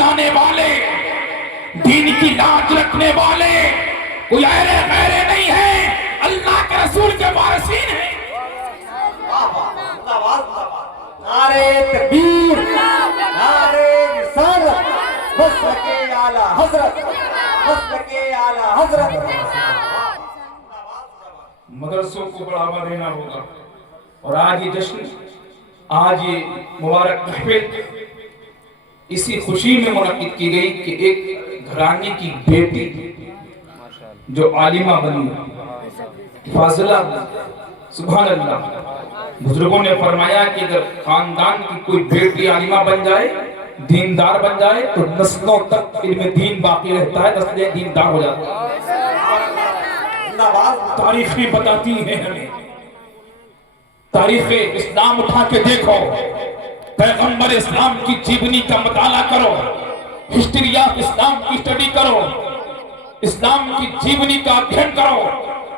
بچانے والے, دین کی لاج رکھنے والے کوئی ایرے غیرے نہیں ہیں, اللہ کے رسول کے وارثین ہیں. نعرے تکبیر, نعرے رسالت, مسلک اعلی حضرت, مسلک اعلی حضرت. مدرسوں کو بڑھاوا دینا ہوگا. اور آج یہ جشن, آج یہ مبارک محفل اسی خوشی میں منعقد کی گئی کہ ایک گھرانے کی بیٹی جو عالمہ بنی, فاضلہ بنی. سبحان اللہ. بزرگوں نے فرمایا کہ اگر خاندان کی کوئی بیٹی عالمہ بن جائے, دیندار بن جائے, تو نسلوں تک علم دین باقی رہتا ہے, نسلیں دیندار ہو جاتی ہیں. تاریخ بھی بتاتی ہیں ہمیں, تاریخ اسلام اٹھا کے دیکھو, پیغمبر اسلام کی جیونی کا مطالعہ کرو, ہسٹری آف اسلام کی اسٹڈی کرو, اسلام کی جیونی کا ادھین کرو,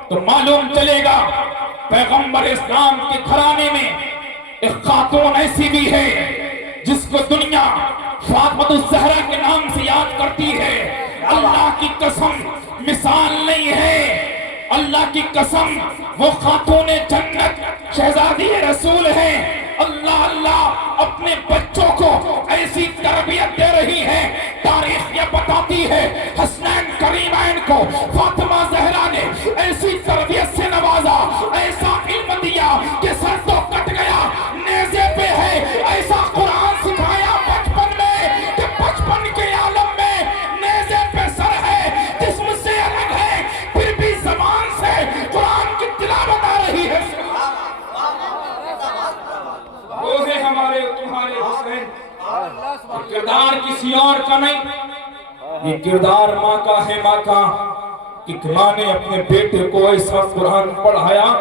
تو معلوم چلے گا پیغمبر اسلام کے گھرانے میں ایک خاتون ایسی بھی ہے جس کو دنیا فاطمہ الزہرا کے نام سے یاد کرتی ہے. اللہ کی قسم مثال نہیں ہے, اللہ کی قسم وہ خاتون جنت شہزادی رسول ہیں. اللہ اللہ اپنے بچوں کو ایسی تربیت دے رہی ہے. تاریخ یہ بتاتی ہے حسنین کریمین کو فاطمہ زہرا نے ایسی تربیت سے نوازا, ایسا علم دیا کہ سر تو کٹ گیا نیزے پہ ہے, ایسا قرآن سکھایا بچپن میں کہ بچپن کے عالم میں نیزے پہ سر ہے, جسم سے الگ ہے, پھر بھی زبان سے قرآن کی تلاوت آ رہی ہے. وہ ہے ہمارے تمہارے حسین. کردار کسی اور کا نہیں, یہ کردار ماں کا ہے, ماں کا, کہ ماں نے اپنے بیٹے کو ایسا قرآن پڑھایا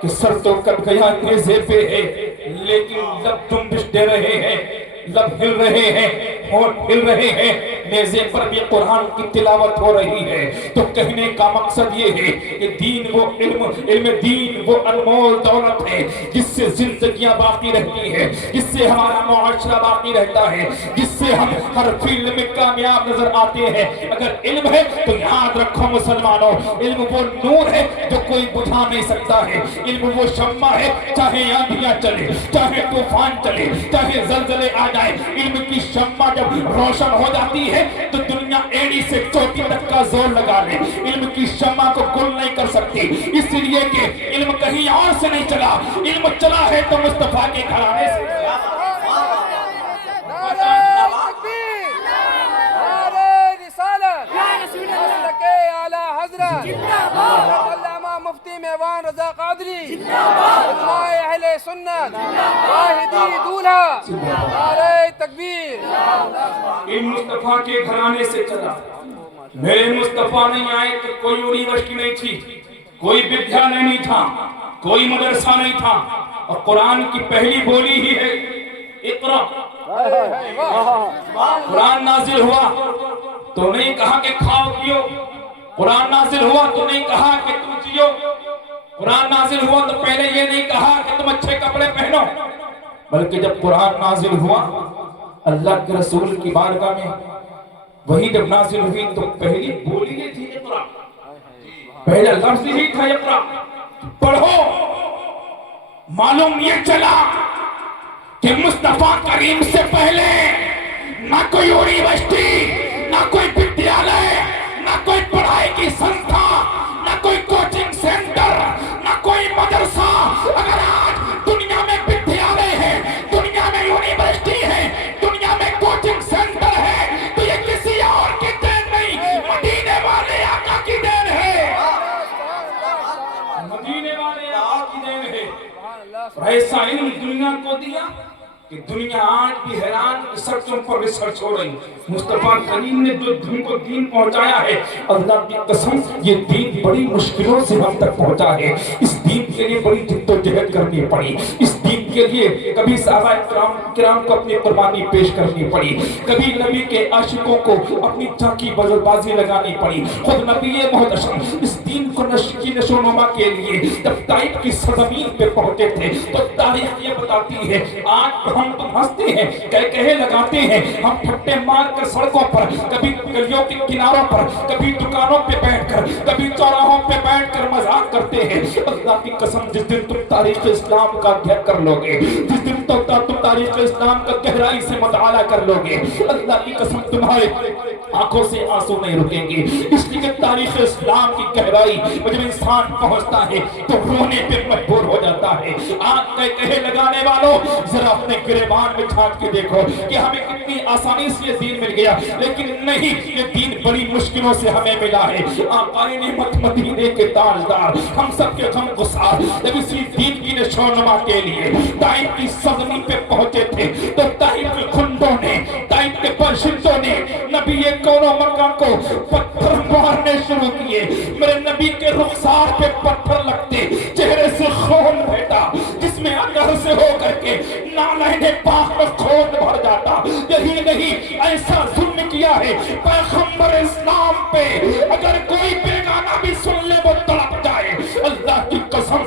کہ سر تو کٹ گیا نیزے پہ ہے, لیکن لب جنبش دے رہے ہیں, لب ہل رہے ہیں, ہونٹ ہل رہے ہیں, نیزے پر بھی قرآن کی تلاوت ہو رہی ہے. تو کہنے کا مقصد یہ ہے کہ دین وہ علم دین وہ انمول دولت ہے جس سے زندگیاں باقی رہتی ہیں, جس سے ہمارا معاشرہ باقی رہتا ہے, جس سے ہم ہر فیلڈ میں کامیاب نظر آتے ہیں. اگر علم ہے تو یاد رکھو مسلمانوں, علم وہ نور ہے جو کوئی بجھا نہیں سکتا ہے. علم وہ شمع ہے, چاہے آندھیاں چلے, چاہے طوفان چلے, چاہے زلزلے آ جائے, علم کی شمع جب روشن ہو جاتی ہے تو دنیا ایڑی سے چوٹی تک کا زور لگا لے, علم کی شمع کو گل نہیں کر سکتی. اس لیے کہ علم کہیں اور سے نہیں چلا, علم چلا ہے تو مصطفیٰ کے گھرانے سے. مفتی میوان رضا قادری علماء اہل سنت واحدی دولہا, نعرہ تکبیر. علم مصطفیٰ کے گھرانے سے چلا. میرے مصطفیٰ نہیں آئے تو کوئی یونیورسٹی نہیں تھی, کوئی ودیالیہ نہیں تھا, کوئی مدرسہ نہیں تھا, اور قرآن کی پہلی بولی ہی ہے اقرا. قرآن نازل ہوا تو نہیں کہا کہ کھاؤ پیو, قرآن نازل ہوا تو نہیں کہا کہ تم جیو, قرآن نازل ہوا تو پہلے یہ نہیں کہا کہ تم اچھے کپڑے پہنو, بلکہ جب قرآن نازل ہوا اللہ کے رسول کی بارگاہ میں وہی جب نازل ہوئی تو پہلی بولی یہ تھی اقرا, پہلا لفظ ہی تھا اقرا, پڑھو. معلوم یہ چلا کہ مصطفیٰ کریم سے پہلے نہ کوئی یونیورسٹی, نہ کوئی ودیالیہ, نہ کوئی پڑھائی کی سنستھا, نہ کوئی کوچنگ سینٹر, نہ کوئی مدرسہ. اگر آج دنیا میں ودیالیہ ہے, دنیا میں یونیورسٹی ہے, دنیا میں کوچنگ سینٹر ہے, تو یہ کسی اور کی دین نہیں, مدینے والے آقا کی دین ہے, مدینے والے آقا کی دین ہے. ایسا علم دنیا کو دیا کہ دنیا آج بھی حیران ریسرچوں پر ریسرچ ہو رہی. مصطفیٰ کریم نے جو دن کو دین پہنچایا ہے, اللہ کی قسم یہ دین بڑی مشکلوں سے ہم تک پہنچا ہے. اس دین کے لیے بڑی جد و جہد کرنی پڑی, اس دین کے کے لیے کبھی صحابہ کرام کو اپنی قربانی پیش کرنی پڑی، کبھی نبی کے عاشقوں کو اپنی جان کی بازی لگانی پڑی۔ خود نبی محتشم اس دین کو نشو و نما کے لیے جب طائف کی سرزمین پہ پہنچے تھے تو تاریخ یہ بتاتی ہے، آج ہم تم ہنستے ہیں، کہے لگاتے ہیں، ہم پھٹے مار کر سڑکوں پر، کبھی گلیوں کے کناروں پر، کبھی دکانوں پہ بیٹھ کر، کبھی چوراہوں پہ بیٹھ کر مذاق کرتے ہیں۔ اللہ کی قسم جس دن تم تاریخ اسلام کا گہر کر لو گے، جس دن تم تاریخ اسلام کا گہرائی سے مطالعہ کر لو گے، اللہ کی قسم تمہارے آنکھوں سے آنسو نہیں رکیں گے۔ اس لیے کہ تاریخ اسلام کی گہرائی میں جب انسان پہنچتا ہے تو رونے پہ مجبور ہو جاتا ہے۔ آنکھ کہے لگانے والوں ذرا اپنے گریبان میں جھانک کے دیکھو کہ ہمیں کتنی آسانی سے یہ دین مل گیا، لیکن نہیں، یہ دین بڑی مشکلوں سے ہمیں ملا ہے۔ آقا نعمت مدینے کے تاجدار، ہم سب کے غم گسار، جب اسی دین کی نشو و نما کے لیے طائف کی سرزمین پہ پہنچے تھے تو طائف کے خندوں نے، طائف کے باشندوں نے نبی کون و مکان کو پتھر مارنے شروع کیے۔ میرے نبی کے رخسار پہ پتھر لگتے، چہرے سے خون بہتا، جس میں اندر سے ہو کر کے نالین پاک میں خون بھر جاتا۔ یہی نہیں، ایسا ظلم کیا ہے پیغمبر اسلام پہ، اگر کوئی بیگانہ بھی سن لے وہ تڑپ جائے۔ اللہ کی قسم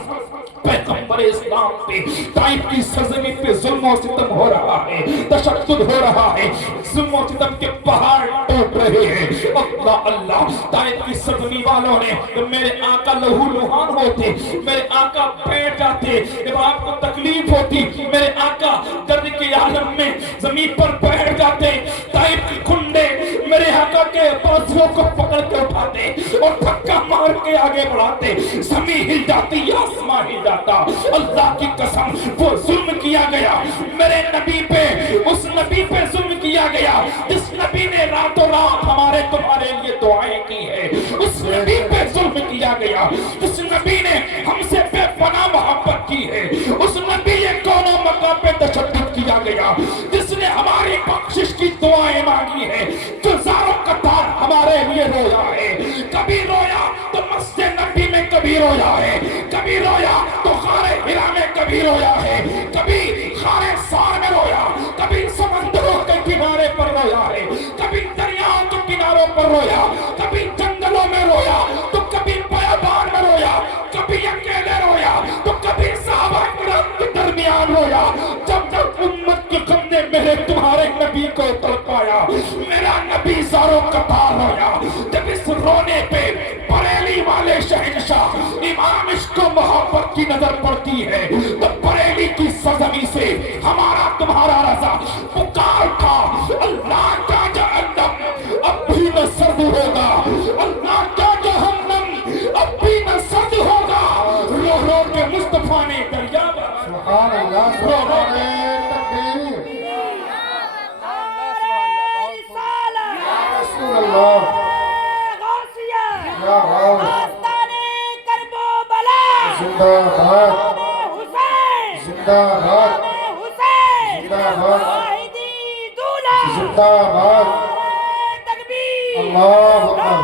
پیغمبر اسلام پہ طائف کی سرزمین پہ ظلم و ستم ہو رہا ہے، تشدد ہو رہا ہے، ظلم و ستم کے پہاڑ ٹوٹ رہے ہیں۔ اللہ اللہ، طائف کی سرزمین والوں نے میرے آقا لہو لہان ہوتے، میرے آقا بیٹھ جاتے، جب آپ کو تکلیف ہوتی میرے آقا درد کے عالم میں زمین پر بیٹھ جاتے۔ طائف کی کنڈے میرے آقا کے بازوؤں کو پکڑ کے اٹھاتے اور دھکا مار کے آگے بڑھاتے، زمین ہل جاتی، آسمان ہل جاتا۔ اللہ کی قسم وہ ظلم کیا گیا میرے نبی پہ، اس نبی پہ ظلم کیا گیا جس نبی نے راتوں رات ہمارے تمہارے لیے دعائیں کی ہے، اس نبی پہ ظلم کیا گیا جس نبی نے ہم سے بے پناہ محبت کی ہے، اس نبی کون و مکان پہ تشدد کیا گیا جس نے ہماری بخشش کی دعائیں مانگی ہے، جو زاروں قطار ہمارے لیے رویا ہے۔ کبھی رویا تو مسجد نبی میں، کبھی رویا ہے، کبھی رویا تو غار حرا میں، کبھی رویا ہے، کبھی غار ثور میں رویا، کبھی سمندروں کے کنارے پر رویا ہے، کبھی دریاؤں کے کناروں پر رویا، کبھی جنگلوں میں رویا تو کبھی بیابان میں رویا، کبھی اکیلے رویا تو کبھی صحابہ کرام کے درمیان رویا۔ جب جب امت کے غم نے میرے تمہارے نبی کو تڑپایا، میرا نبی زاروں قطار رویا۔ جب اس رونے پہ بریلی والے شہنشاہ امام عشق و محبت کی نظر پڑتی ہے تو بریلی کی سرزمین سے ہمارا تمہارا رضا پکار تھا، اللہ کا جہنم اب بھی نہ سرد ہوگا، اللہ کا جہنم اب بھی نہ سرد ہوگا۔ رو رو کے مصطفیٰ نے دریا سبحان اللہ، سبحان تکبیر، رسول اللہ، یا غوث، زندہ باد، زندہ باد، زندہ باد، زندہ باد، اللہ اکبر،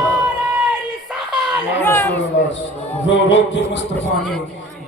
یا رسول اللہ۔ رو رو کے مصطفیٰ نے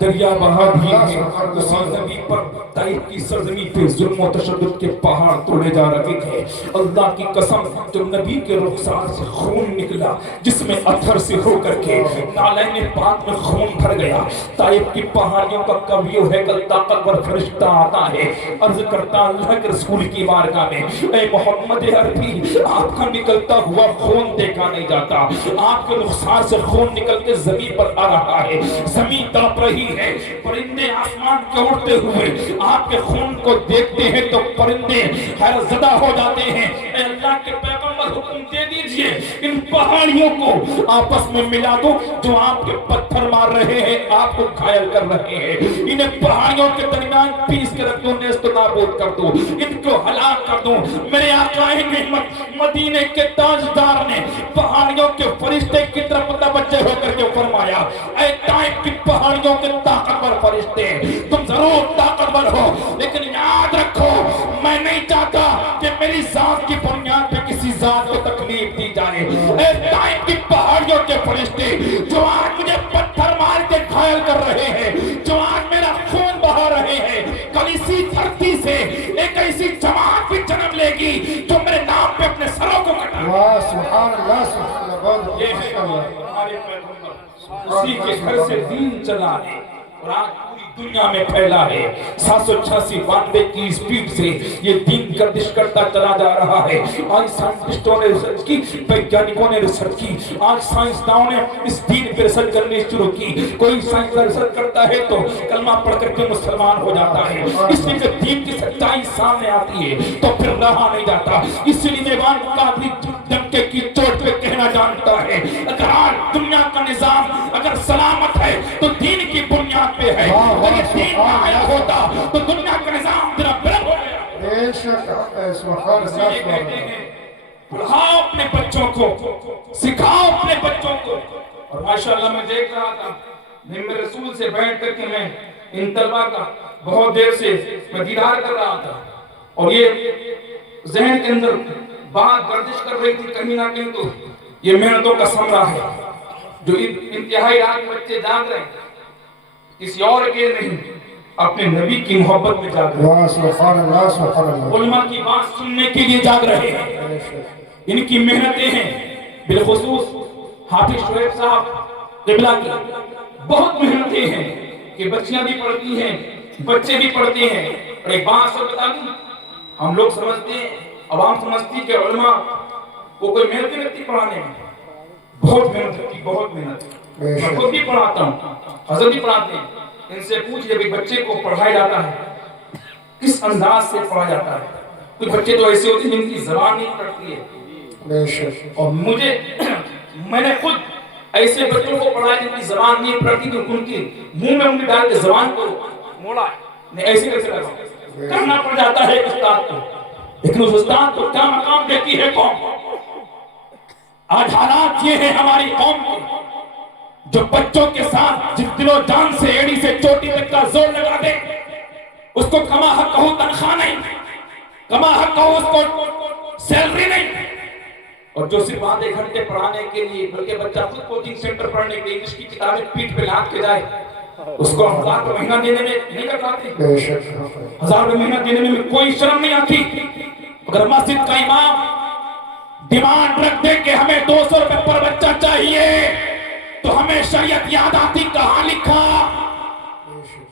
دریا بہا دیے ہیں، اسی زمین پر طائف کی سرزمین پہ ظلم و تشدد کے پہاڑ توڑے جا رہے تھے۔ اللہ کی قسم جو نبی کے رخسار سے خون نکلا، جس میں اتھر سے ہو کر کے نالین پاک میں خون بھر گیا۔ طائف کی پہاڑیوں کا کبھی ہے کل طاقتور فرشتہ آتا ہے، عرض کرتا اللہ کے رسول کی بارگاہ میں، اے محمد عربی، آپ کا نکلتا ہوا خون دیکھا نہیں جاتا، آپ کے رخسار سے خون نکل کے زمین پر آ رہا ہے، زمین تڑپ رہی ہے، پرندے آسمان کے اڑتے ہوئے آپ کے خون کو دیکھتے ہیں تو پرندے حیرت زدہ ہو جاتے ہیں۔ اے اللہ کے پیغمبر حکم دے دیجئے ان پہاڑیوں کو آپس میں ملا دو، جو آپ کے پتھر مار رہے ہیں، آپ کو گھائل کر رہے ہیں، انہیں پہاڑیوں کے درمیان پیس کے رکھ دو، نیست و نابود کر دو، ان کو ہلاک کر دو۔ میرے آقا نعمت مدینے کے تاجدار نے پہاڑیوں کے فرشتے کی طرف متوجہ ہو کر کے فرمایا، اے طائف کی پہاڑیوں کے طاقتور فرشتے، تم ضرور طاقتور ہو، لیکن یاد رکھو میں نہیں چاہتا کہ میری ذات کی بنیاد پہ کسی ذات کو تکلیف دی جائے۔ اے طائف کی پہاڑیوں کے فرشتے جو آج مجھے پتھر مار کے گھائل کر رہے ہیں، جو آج میرا خون بہا رہے ہیں، کل ایسی جماعت بھی جنم لے گی جو میرے نام پہ اپنے سروں کو کٹا واہ سبحان اللہ سبحان اللہ بہت یہ ہے ماشاء اللہ ہمارے پیغمبر، اسی کے گھر سے دین چلا ہے اور آج پوری دنیا میں پھیلا ہے۔ 786 92 کی سپیڈ سے یہ دین گردش کرتا چلا جا رہا ہے۔ آج سائنٹسٹوں نے ریسرچ کی، ویگیانکوں نے ریسرچ کی، آج سائنسدانوں نے اس دین پہ ریسرچ کرنے شروع کی۔ کوئی سائنس کا ریسرچ کرتا ہے تو کلمہ پڑھ کر کے مسلمان ہو جاتا ہے، اس لیے کہ دین کی سچائی سامنے آتی ہے تو پھر رہا نہیں جاتا۔ اس لیے میوان قادری ڈنکے کی چوٹ پہ کہنا جانتا ہے، اگر آج دنیا کا نظام اگر سلامت ہے تو دین کی بنیاد پہ ہے، اگر دین نہ آیا ہوتا تو دنیا کا نظام تیرا برب ہو گیا۔ بے شک سبحان اللہ یہ سبحان کہتے اللہ ہیں پڑھاؤ اپنے بچوں کو، سکھاؤ اپنے بچوں کو۔ اور ماشاءاللہ میں دیکھ رہا تھا نعمت رسول سے بیٹھ کر کے میں ان طلبہ کا بہت دیر سے میں دیدار کر رہا تھا اور یہ ذہن کے اندر بات گردش کر رہی تھی کہیں نہ کہیں تو یہ محنتوں کا ثمرہ ہے جو انتہائی رات بچے جاگ رہے ہیں، کسی اور کے نہیں، اپنے نبی کی محبت میں جاگ رہے ہیں، واہ سبحان اللہ سبحان اللہ علماء کی بات سننے کے لیے جاگ رہے ہیں۔ بے شک ان کی محنتیں ہیں، بالخصوص حافظ شعیب صاحب قبلہ کی بہت محنتیں ہیں کہ بچیاں بھی پڑھتی ہیں، بچے بھی پڑھتے ہیں۔ اور ایک بات سب بتا دوں، ہم لوگ سمجھتے ہیں، عوام سمجھتی کہ علماء کو کوئی محنت نہیں لگتی پڑھانے میں، بہت محنت لگتی، بہت محنت۔ میں خود بھی پڑھاتا ہوں، حضرت بھی پڑھاتے ہیں، ان سے پوچھ جب ایک بچے کو پڑھایا جاتا ہے کس انداز سے پڑھا جاتا ہے۔ کچھ بچے تو ایسے ہوتے ہیں جن کی زبان نہیں پڑھتی ہے، بے شک اور میں نے خود ایسے بچوں کو پڑھایا جن کی زبان نہیں پڑھتی تو ان کی منہ میں انگلی ڈال کے زبان کو موڑا ہے، ایسے کیسے لگا کرنا پڑ جاتا ہے ایک استاد کو، لیکن اس استاد کو کیا مقام دیتی ہے قوم۔ آج حالات یہ ہیں ہماری قوم کے جو بچوں کے ساتھ جس دل و جان سے ایڑی سے چوٹی تک کا زور لگا دے، اس کو کما حق کہو تنخواہ نہیں، کما حق کہو اس کو سیلری نہیں، اور جو صرف آدھے گھنٹے پڑھانے کے لیے بلکہ بچہ خود کوچنگ سینٹر پڑھنے کے لیے انگلش کی کتابیں پیٹھ پہ لاد کے جائے، اس کو 1000 روپے مہینہ دینے میں نہیں کر پاتے، بے شک 1000 روپے مہینہ دینے میں کوئی شرم نہیں آتی۔ اگر مسجد کا امام ڈیمانڈ رکھ دے کہ ہمیں 200 روپے پر بچہ چاہیے تو ہمیں شریعت یاد آتی کہاں لکھا؟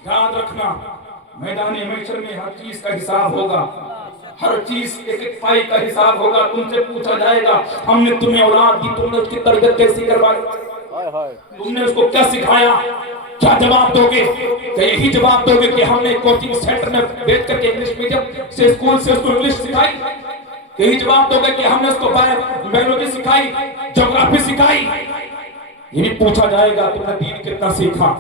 یاد رکھنا میدان محشر میں ہر چیز کا حساب ہوگا، ہر چیز ایک ایک پائی کا حساب ہوگا، تم سے پوچھا جائے گا ہم نے تمہیں اولاد دی، تم نے اس کی تربیت کیسی کروائی، تم نے اس کو کیا سکھایا، کیا جواب دو گے؟ کہ یہی جواب دو گے کہ ہم نے کوچنگ سینٹر میں بیٹھ کر کے انگلش میڈیم سے اسکول سے اس کو انگلش سکھائی، یہی جواب دو گے کہ ہم نے اس کو بایولوجی سکھائی، جغرافی سکھائی؟ یہ بھی پوچھا جائے گا تم نے دین کتنا سیکھا۔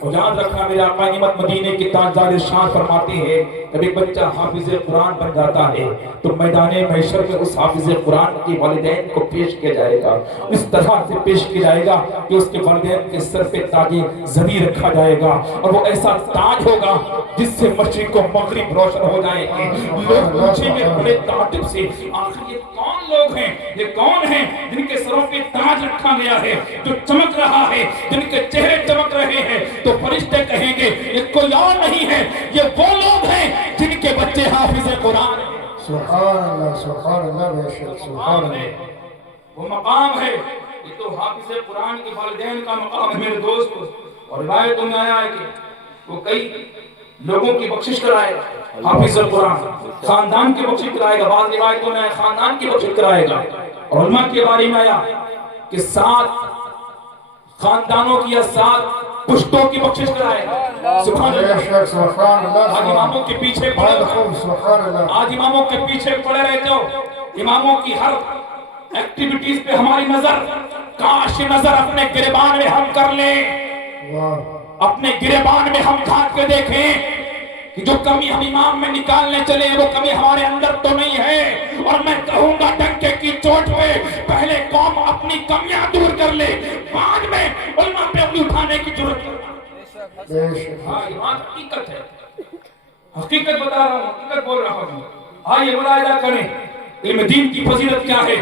اور یاد رکھنا میرے آقا نعمت مدینے کی تاجدار ارشاد فرماتے ہیں جب ایک بچہ حافظ قرآن بن جاتا ہے تو میدان محشر میں اس حافظ قرآن کے والدین کو پیش کیا جائے گا، اس طرح سے پیش کیا جائے گا کہ اس کے والدین کے سر پہ تاج زری رکھا جائے گا، اور وہ ایسا تاج ہوگا جس سے مشرق و مغرب روشن ہو جائیں گے۔ لوگ پوچھیں گے بڑے تعجب سے آخر یہ کون لوگ ہیں، یہ کون ہیں جن کے سروں پہ تاج رکھا گیا ہے، جو چمک رہا ہے، جن کے چہرے چمک رہے ہیں؟ تو فرشتے کہیں گے یہ کوئی اور نہیں ہے، یہ وہ لوگ ہیں جن کے بچے حافظ قرآن ہیں۔ سبحان اللہ بے شک سبحان اللہ وہ مقام ہے، یہ تو حافظ قرآن کے والدین کا مقام ہے میرے دوست۔ اور روایتوں میں آیا ہے کہ وہ کئی لوگوں کی بخشش کرائے گا، حافظ قرآن خاندان کی بخشش کرائے گا، بعض روایتوں میں آیا خاندان کی بخشش کرائے گا۔ اور علماء کے بارے میں آیا کہ 7 خاندانوں کی یا 7 پشتوں کی بخشش کرائے گا۔ سبحان بے اللہ۔ شک سبحان اللہ آج اماموں کے پیچھے پڑے بہت ہو، خوب سبحان اللہ آج اماموں کے پیچھے پڑے رہتے ہو، اماموں کی ہر ایکٹیویٹیز پہ ہماری نظر، کاش نظر اپنے گریبان میں ہم کر لیں، واہ اپنے گریبان میں ہم جھانک کے دیکھیں کہ جو کمی ہم امام میں نکالنے چلے وہ کمی ہمارے اندر تو نہیں ہے۔ اور میں کہوں گا ڈنکے کی چوٹ پہ پہلے قوم اپنی کمیاں دور کر لے، بعد میں علماء پہ انگلی اٹھانے کی ضرورت ہے۔ بے شک ہاں یہ بات حقیقت ہے، حقیقت بتا رہا ہوں، حقیقت بول رہا ہوں۔ آئیے ملاحظہ کریں علم دین کی فضیلت کیا ہے،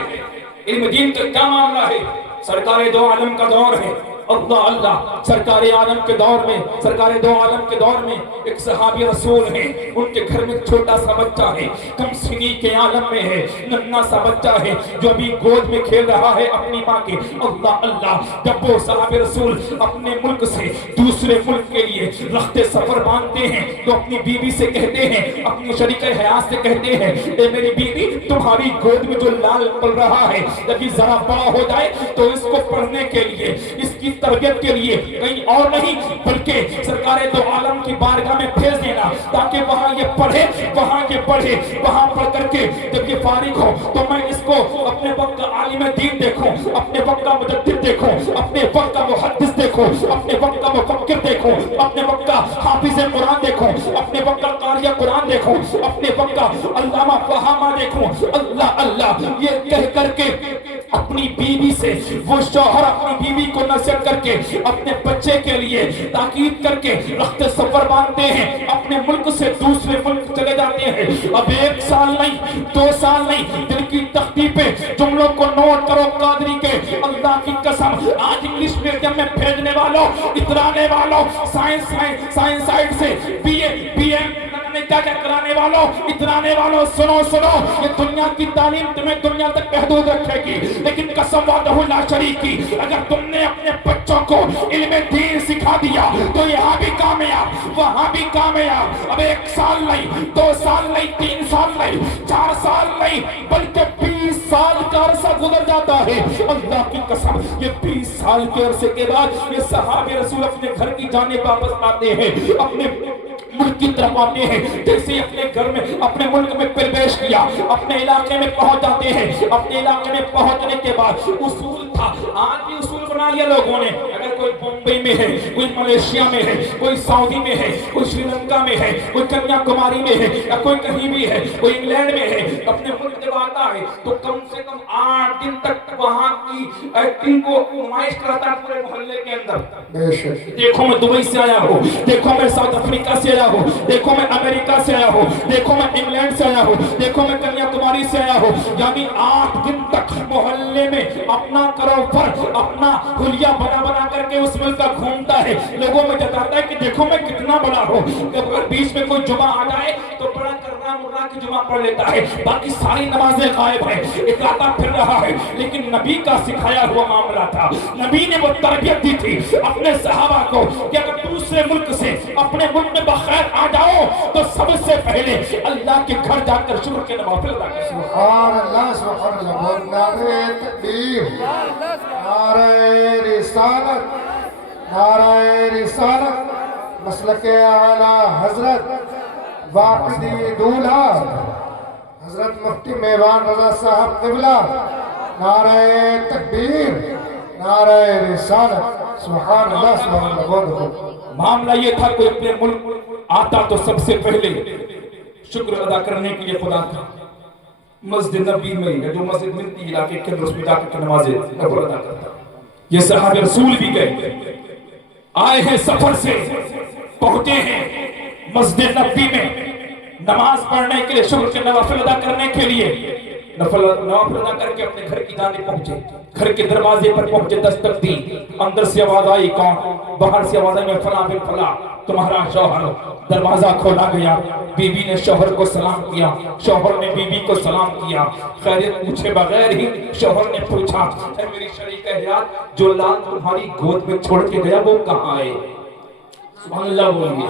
علم دین کا کیا معاملہ ہے۔ سرکار دو عالم کا دور ہے، اللہ اللہ سرکار عالم کے دور میں، سرکار دو عالم کے دور میں ایک صحابی رسول ہے، ان کے گھر میں چھوٹا سا بچہ ہے، کم سنی کے عالم میں ہے، ننھا سا بچہ ہے جو ابھی گود میں کھیل رہا ہے اپنی ماں کے۔ اللہ اللہ جب وہ صحابی رسول اپنے ملک سے دوسرے ملک کے لیے رخت سفر باندھتے ہیں تو اپنی بیوی سے کہتے ہیں، اپنی شریک حیات سے کہتے ہیں، اے میری بیوی تمہاری گود میں جو لال پل رہا ہے جب یہ ذرا بڑا ہو جائے تو اس کو پڑھنے کے لیے، اس کی تربیت کے لیے کہیں اور نہیں بلکہ سرکار دو عالم کی بارگاہ میں بھیج دینا تاکہ وہاں یہ پڑھے، وہاں یہ پڑھے، وہاں پڑھ کر کے جب یہ فارغ ہو تو میں اس کو اپنے وقت کا عالم دین دیکھوں، اپنے وقت کا مجدد دیکھوں، اپنے وقت کا محدث دیکھوں، اپنے وقت کا مفکر دیکھوں، اپنے وقت کا حافظ قرآن دیکھوں، اپنے وقت کا قاری قرآن دیکھوں، اپنے وقت کا علامہ فہامہ دیکھوں۔ اللہ اللہ یہ کہہ کر کے اپنی بیوی سے وہ شوہر اپنی بیوی کو نصیحت کر کے اپنے بچے کے لیے تاکید کر کے رخت سفر باندھتے ہیں، اپنے ملک سے دوسرے ملک چلے جاتے ہیں۔ اب 1 سال نہیں، 2 سال نہیں، دل کی تختی پہ جملوں کو نوٹ کرو قادری کے۔ اللہ کی قسم آج انگلش میڈیم میں بھیجنے والوں، اترانے والوں، سائنس سائڈ سے بی اے کیا کرانے والوں، اترانے والوں، سنو سنو، یہ دنیا کی تعلیم تمہیں دنیا تک محدود رکھے گی، لیکن قسم وعدہ لا شریک کی اگر تم نے اپنے بچوں کو علم دین سکھا دیا تو یہاں بھی کامیاب، وہاں بھی کامیاب۔ اب 1 سال نہیں، 2 سال نہیں، 3 سال نہیں، 4 سال نہیں، بلکہ 20 سال کا عرصہ گزر جاتا ہے۔ اللہ کی قسم یہ 20 سال کے عرصے کے بعد یہ صحابہ رسول اپنے گھر کی جانب واپس آتے ہیں، اپنے ملک کی طرف آتے ہیں، جیسے اپنے گھر میں اپنے ملک میں پرویش کیا، اپنے علاقے میں پہنچ جاتے ہیں۔ اپنے علاقے میں پہنچنے کے بعد اصول تھا، آج بھی اصول بنا لیا لوگوں نے، اگر کوئی بمبئی میں ہے، کوئی ملیشیا میں ہے، کوئی سعودی میں ہے، کوئی سری لنکا میں ہے، کوئی کنیا کماری میں ہے، یا کوئی کہیں بھی ہے، کوئی انگلینڈ میں ہے، اپنے ملک جب آتا ہے تو کم سے کم 8 دن تک وہاں کی ایکٹنگ کو نمائش کرتا ہے پورے محلے کے اندر۔ دیکھو میں دبئی سے آیا ہوں، دیکھو میں ساؤتھ افریقہ سے آیا ہوں، دیکھو میں امریکہ سے آیا ہوں، دیکھو میں انگلینڈ سے آیا ہوں، دیکھو میں کنیا کماری سے آیا ہوں۔ یعنی 8 دن تک محلے میں اپنا کروفر، اپنا حلیہ بنا بنا کر کے اس ملک کا گھومتا ہے، لوگوں میں جتاتا ہے کہ دیکھو میں کتنا بڑا ہوں۔ اگر بیچ میں کوئی جمعہ آ جائے تو بڑا کرنا مرنا کی جمعہ پڑھ لیتا ہے، باقی ساری نمازیں غائب ہیں، اکاتا پھر رہا ہے۔ لیکن نبی کا سکھایا ہوا معاملہ تھا، نبی نے وہ تربیت دی تھی اپنے صحابہ کو کہ اگر دوسرے ملک سے اپنے ملک میں بخیر آ جاؤ تو سب سے پہلے اللہ کے گھر جا کر شکر کے نوافل ادا کرو۔ سبحان اللہ سبحان اللہ، نعرہ تکبیر، نعرہ رسالت، نعرہ رسالت، مسلک اعلیٰ حضرت واقعی دولہا حضرت مفتی میوان رضا صاحب قبلہ، نعرہ تکبیر، نعرہ رسالت، سبحان اللہ سبحان اللہ۔ معاملہ یہ تھا کوئی اپنے ملک آتا تو سب سے پہلے شکر ادا کرنے کے لیے خدا کا مسجد نبی میں یا جو مسجد ملتی علاقے کے اندر اس میں جا کر نمازیں نفل ادا کرتا۔ یہ صحابہ رسول بھی گئے، آئے ہیں سفر سے، پہنچے ہیں مسجد نبی میں نماز پڑھنے کے لیے، شکر کے نوافل ادا کرنے کے لیے، نوافل ادا کر کے اپنے گھر کی جانب پہنچے، گھر کے دروازے پر پہنچے، دستک دی، اندر سے آواز آئی کون؟ باہر سے آواز آئی میں فلاں بن فلاں تمہارا شوہر۔ دروازہ کھولا گیا، بیوی نے شوہر کو سلام کیا، شوہر نے بیوی کو سلام کیا، خیریت پوچھے بغیر ہی شوہر نے پوچھا اے میری شریک حیات جو لال تمہاری گود میں چھوڑ کے گیا وہ کہاں ہے؟ سبحان اللہ بولیں،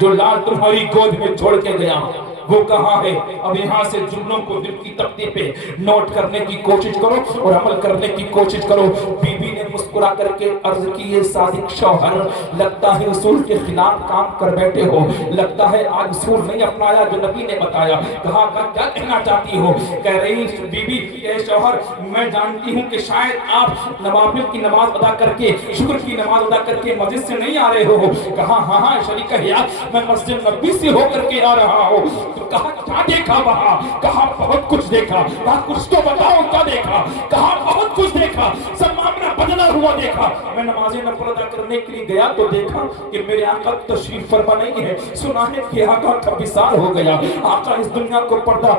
جو لال تمہاری گود میں چھوڑ کے گیا وہ کہاں ہے؟ اب یہاں سے جملوں کو دل کی تختی پہ نوٹ کرنے کی کوشش کرو اور عمل کرنے کی کوشش کرو۔ بی بی نے مسکرا کر کے عرض کی یہ صادق شوہر لگتا ہے اصول کے خلاف کام کر بیٹھے ہو، لگتا ہے آج اصول نہیں اپنایا جو نبی نے بتایا۔ کہا کیا کہنا چاہتی ہو؟ کہہ رہی بی بی اے شوہر میں جانتی ہوں کہ شاید آپ نوافل کی نماز ادا کر کے، شکر کی نماز ادا کر کے مسجد سے نہیں آ رہے ہو۔ کہا ہاں شریک حیات میں مسجد نبی سے ہو کر کے آ رہا ہوں۔ تو کہا کیا دیکھا وہاں؟ کہا بہت کچھ دیکھا۔ کہا کچھ تو بتاؤ کیا دیکھا؟ کہا بہت کچھ دیکھا، سب معاملہ بدلا ہوا دیکھا۔ میں نماز نفل ادا کرنے کے لیے گیا تو دیکھا کہ میرے آقا تشریف فرما نہیں ہے، سنا ہے کہ آقا کا وصال ہو گیا، آقا اس دنیا کو پردہ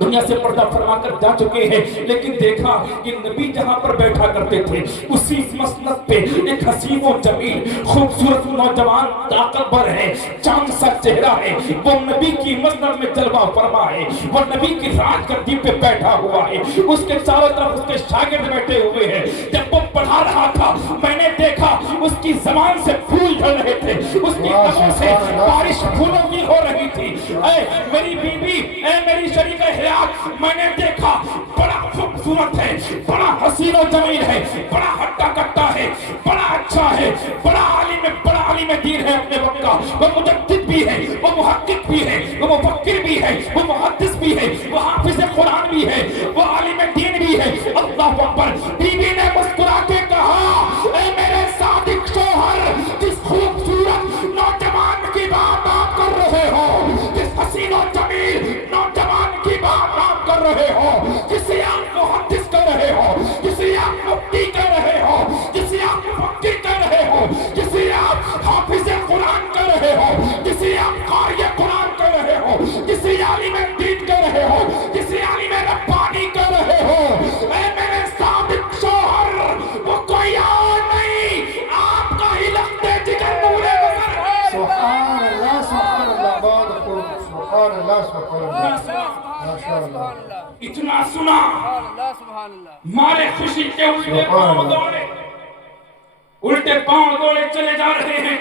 دنیا سے پردہ فرما کر جا چکے ہیں، لیکن دیکھا کہ نبی جہاں پر بیٹھا کرتے تھے اسی مسند پہ ایک حسین و جمیل خوبصورت نوجوان طاقتور ہے، چاند سا چہرہ ہے، وہ نبی کی مسند میں جلوہ فرما ہے، وہ نبی کی راج گدی پہ بیٹھا ہوا ہے، اس کے چاروں طرف اس کے شاگرد بیٹھے ہوئے ہیں۔ جب وہ پڑھا رہا تھا میں نے دیکھا اس کی زبان سے پھول جھڑ رہے تھے، اس کی لبوں سے بارش پھولوں کی ہو رہی تھی۔ اے میری بیوی، اے میری شریک حیات، میں نے دیکھا بڑا خوبصورت ہے، بڑا حسین و جمیل ہے، بڑا ہٹا کٹا ہے، بڑا اچھا ہے، بڑا عالم دین ہے اپنے وقت کا، وہ مجدد بھی ہے، وہ محقق بھی ہے، وہ مفکر بھی ہے، وہ محدث بھی ہے، وہ حافظ قرآن بھی ہے، وہ عالم دین بھی ہے۔ اللہ اکبر۔ بیوی نے مسکرا کے کہا اے میرے صادق شوہر، جس خوبصورت نوجوان کی بات آپ کر رہے ہو، جس حسین و جمیل نوجوان کی بات آپ کر رہے ہو، جسے آپ محدث کر رہے ہو، جسے آپ مفتی کر رہے ہو، جسے آپ مفکر کر رہے ہو، جسے آپ حافظ قرآن کر رہے ہو، جسے آپ قاری قرآن کر رہے ہو، جسے عالم دین کر رہے ہو، جسے عالم ربانی کر رہے ہو، اے میرے صادق شوہر، وہ کوئی اور نہیں، آپ کا ہی لختے جگر نور نظر ہے۔ سبحان اللہ سبحان اللہ، بہت خوب، سبحان اللہ سبحان اللہ، ماشاء اللہ۔ اتنا سنا سبحان اللہ سبحان اللہ۔ مارے خوشی کے الٹے پاؤں دوڑے، الٹے پاؤں دوڑے چلے جا رہے ہیں۔